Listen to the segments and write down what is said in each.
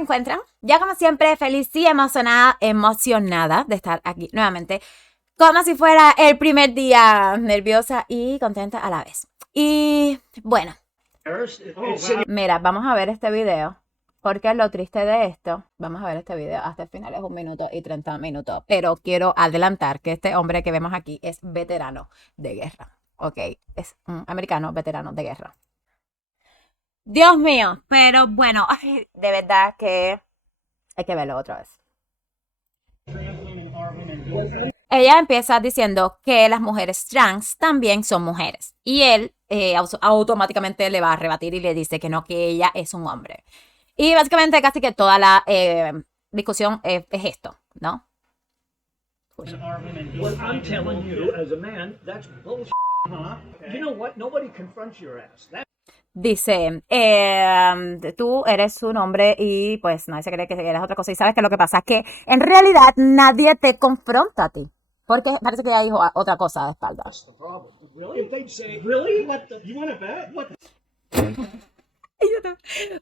encuentran? Ya como siempre, feliz y emocionada de estar aquí nuevamente. Como si fuera el primer día, nerviosa y contenta a la vez. Y bueno, mira, vamos a ver este video. Porque lo triste de esto, vamos a ver este video hasta el final, es 1 minuto y 30 minutos. Pero quiero adelantar que este hombre que vemos aquí es veterano de guerra. Ok, es un americano veterano de guerra. Dios mío, pero bueno, ay, de verdad que hay que verlo otra vez. Ella empieza diciendo que las mujeres trans también son mujeres. Y él automáticamente le va a rebatir y le dice que no, que ella es un hombre. Y básicamente casi que toda la discusión es esto, ¿no? What I'm telling you as a man, that's bullshit. You know what? Nobody confronts your ass. Dice, tú eres un hombre y pues nadie se cree que eres otra cosa. Y sabes que lo que pasa es que en realidad nadie te confronta a ti. Porque parece que ella dijo otra cosa de espalda. That's the problem. Really? If they'd say, really? What the? You want to bet? What the?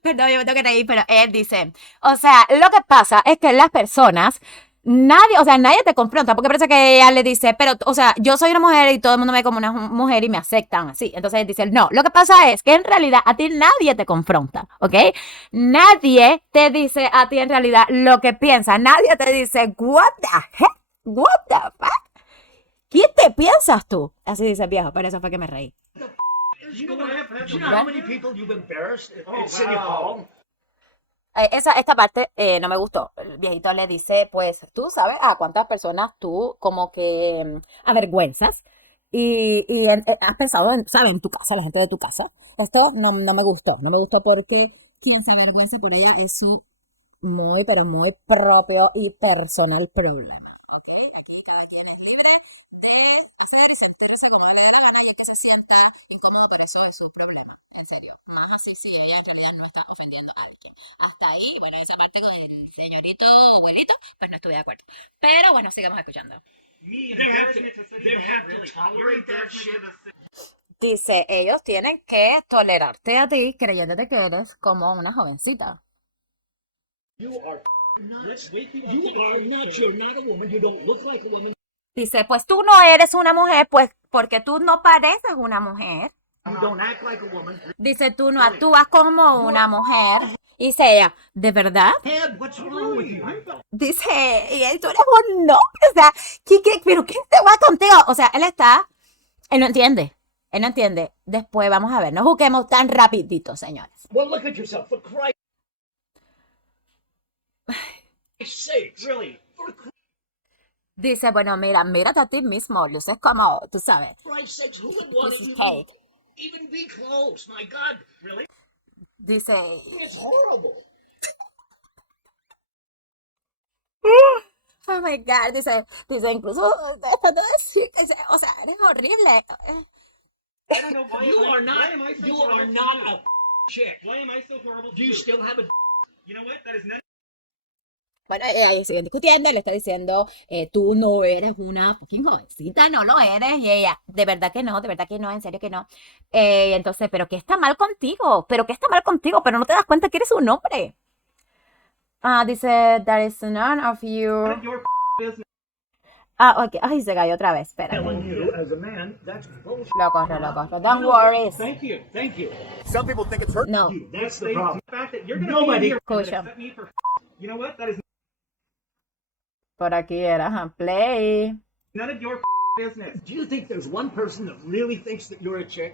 Perdón, yo me tengo que reír, pero él dice, o sea, lo que pasa es que las personas, nadie te confronta, porque parece que ella le dice, pero, o sea, yo soy una mujer y todo el mundo me ve como una mujer y me aceptan así. Entonces él dice, no, lo que pasa es que en realidad a ti nadie te confronta, ¿ok? Nadie te dice a ti en realidad lo que piensa, nadie te dice, what the heck, what the fuck, ¿qué te piensas tú? Así dice el viejo, pero eso fue que me reí. You know how many people you've embarrassed at City Hall? Esta parte no me gustó. El viejito le dice, pues, tú sabes a cuántas personas tú como que avergüenzas y has pensado en tu casa, la gente de tu casa. Esto no me gustó. No me gustó porque quien se avergüence por ella es su muy, pero muy propio y personal problema, ¿ok? Aquí cada quien es libre de hacer y sentirse como le dé la gana y el que se sienta incómodo por eso es su problema, en serio. Más así si ella en realidad no está ofendiendo a alguien. Hasta ahí, bueno, esa parte con el señorito abuelito, pues no estuve de acuerdo. Pero bueno, sigamos escuchando. Dice, ellos tienen que tolerarte a ti creyéndote que eres como una jovencita. You are nuts. You are nuts. You're not a woman. You don't look like a woman. Dice, pues tú no eres una mujer, pues porque tú no pareces una mujer. You don't act like a woman. Dice, tú no actúas como una mujer. Y dice ella, ¿de verdad? Ed, what's wrong with you? Dice, y tú eres un hombre, o sea, ¿pero qué te va contigo? O sea, él no entiende. Él no entiende. Después vamos a ver, no juzguemos tan rapidito, señores. Well, look at yourself, for Christ's sakes. Really? For Dice, bueno, mírate a ti mismo, luces como, tú sabes. Christ's sakes, who would want to Piece of cake. even be close? My God. Really? Dice, It's horrible. oh my God, dice, incluso tratando de decir, o sea, eres horrible. I don't know why You am I- are why am I not. so You horrible are to not you? a chick. Why am I so horrible to Do you still have a? You know what? That is none. Bueno, ahí siguen discutiendo, le está diciendo, tú no eres una fucking jovencita, no lo eres, y ella, de verdad que no, en serio que no. Entonces, ¿pero qué está mal contigo? ¿Pero qué está mal contigo? Pero no te das cuenta que eres un hombre. Dice, there is none of you. None of your business. Ok, ay, se cayó otra vez, espera. Telling you as a man, that's bullshit. Lo corro, don't worry. Thank you. Thank you. Some people think it's hurt. No, You. That's the They- problem. The fact that you're gonna Nobody- be here and Escucha. upset me for you know what? That is por aquí era, play. none of your business. Do you think there's one person that really thinks that you're a chick?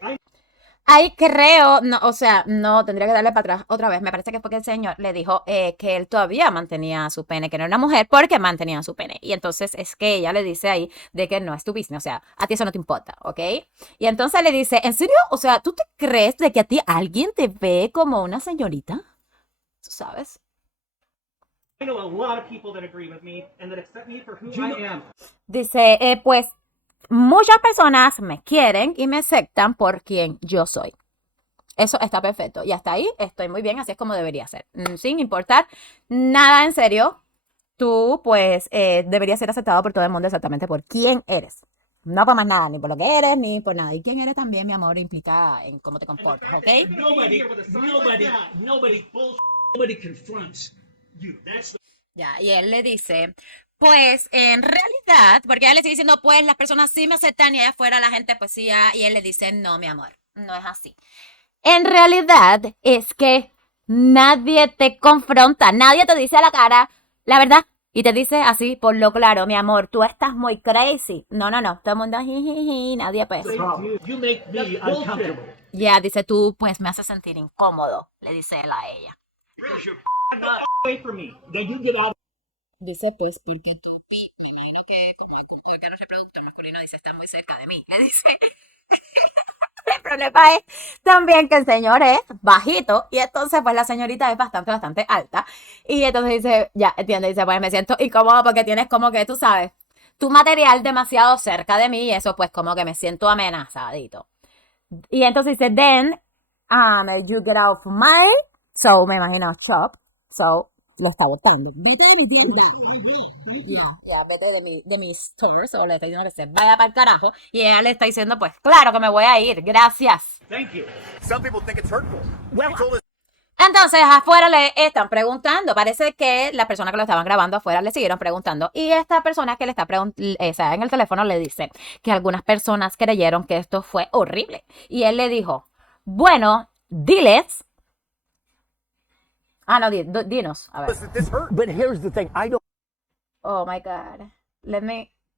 Ahí creo, no, o sea, no, tendría que darle para atrás otra vez. Me parece que fue que el señor le dijo que él todavía mantenía su pene, que no era una mujer porque mantenía su pene. Y entonces es que ella le dice ahí de que no es tu business, o sea, a ti eso no te importa, ¿ok? Y entonces le dice, ¿en serio? O sea, ¿tú te crees de que a ti alguien te ve como una señorita? ¿Tú sabes? I know a lot of people that agree with me and that accept me for who Do you know- I am. Dice, pues muchas personas me quieren y me aceptan por quien yo soy. Eso está perfecto. Y hasta ahí estoy muy bien, así es como debería ser. Sin importar nada en serio, tú pues deberías ser aceptado por todo el mundo exactamente por quién eres. No por más nada, ni por lo que eres, ni por nada. Y quién eres también, mi amor, implica en cómo te And the comportas, fact ¿ok? that you're gonna be Nobody, here with a sign like that. nobody confronts you. That's the Ya, y él le dice, pues en realidad, porque ella le está diciendo, pues las personas sí me aceptan y allá afuera la gente pues sí, y él le dice, no, mi amor, no es así. En realidad es que nadie te confronta, nadie te dice a la cara la verdad y te dice así por lo claro, mi amor, tú estás muy crazy. No, todo el mundo, jijiji, nadie pues. problem. You make me uncomfortable. Ya, dice tú, pues me hace sentir incómodo, le dice él a ella. Because you're Get the not. fuck away from me. Then you get out. Dice, pues, porque tu me imagino que como algún órgano reproductor masculino dice, está muy cerca de mí. Le dice, el problema es también que el señor es bajito y entonces, pues, la señorita es bastante alta. Y entonces dice, ya, entiende, dice, pues, me siento incómodo porque tienes como que, tú sabes, tu material demasiado cerca de mí y eso, pues, como que me siento amenazadito. Y entonces dice, then, you get out of my, so, me imagino, shop, so, lo está botando. Vete de mi tienda. I will. Thank you. Ya, vete de mi store. O le está diciendo que se vaya para el carajo. Y ella le está diciendo, pues, claro que me voy a ir. Gracias. Thank you. Some people think it's hurtful. Well, He told us Entonces, afuera le están preguntando. Parece que las personas que lo estaban grabando afuera le siguieron preguntando. Y esta persona que le está preguntando, o sea, en el teléfono le dice que algunas personas creyeron que esto fue horrible. Y él le dijo, bueno, diles. No, dinos. A ver. that this hurt. But here's the thing, I don't Oh my God.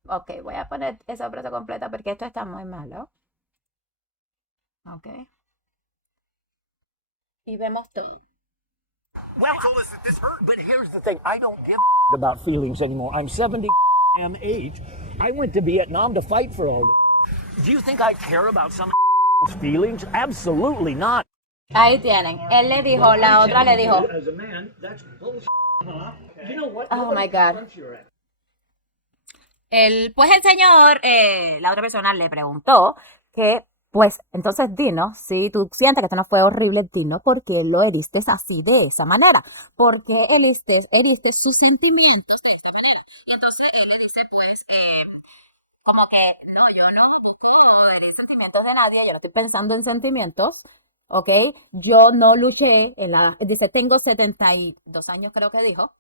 Ok, voy a poner esa frase completa porque esto está muy malo. Ok. Y vemos todo. He told us that this hurt. but here's the thing, I don't give about feelings anymore. I'm 70 age. I went to Vietnam to fight for all this. Do you think I care about some feelings? Absolutely not. Ahí tienen. Él le dijo, la otra le dijo. As a man, that's bullshit. Uh-huh. You know what? Oh Nobody my God. confronts your ass. Pues el señor, la otra persona le preguntó que, pues, entonces dinos, si tú sientes que esto no fue horrible, dinos por qué lo heriste así de esa manera. ¿Por qué heriste sus sentimientos de esta manera? Y entonces él le dice, pues, como que, no, yo no busco herir sentimientos de nadie, yo no estoy pensando en sentimientos, ¿ok? Yo no luché dice, tengo 72 años, creo que dijo.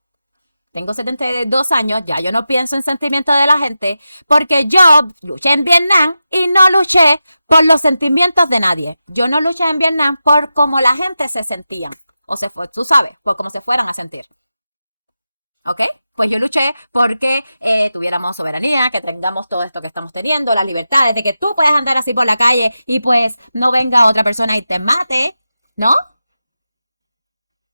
Tengo 72 años, ya yo no pienso en sentimientos de la gente, porque yo luché en Vietnam y no luché por los sentimientos de nadie. Yo no luché en Vietnam por cómo la gente se sentía, tú sabes, por cómo se fueran a sentir. ¿Ok? Pues yo luché porque tuviéramos soberanía, que tengamos todo esto que estamos teniendo, las libertades, de que tú puedas andar así por la calle y pues no venga otra persona y te mate, ¿no?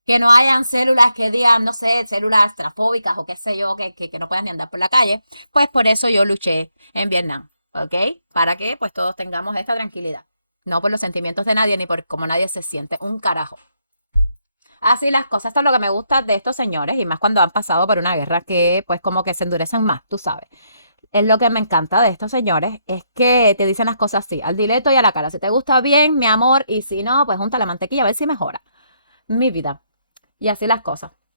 Que no hayan células que digan, no sé, células transfóbicas o qué sé yo, que no puedan ni andar por la calle. Pues por eso yo luché en Vietnam, ¿ok? Para que pues todos tengamos esta tranquilidad. No por los sentimientos de nadie ni por cómo nadie se siente un carajo. Así las cosas, esto es lo que me gusta de estos señores y más cuando han pasado por una guerra que pues como que se endurecen más, tú sabes. Es lo que me encanta de estos señores, es que te dicen las cosas así, al dileto y a la cara. Si te gusta bien, mi amor, y si no, pues junta la mantequilla a ver si mejora. Mi vida. Y así las cosas.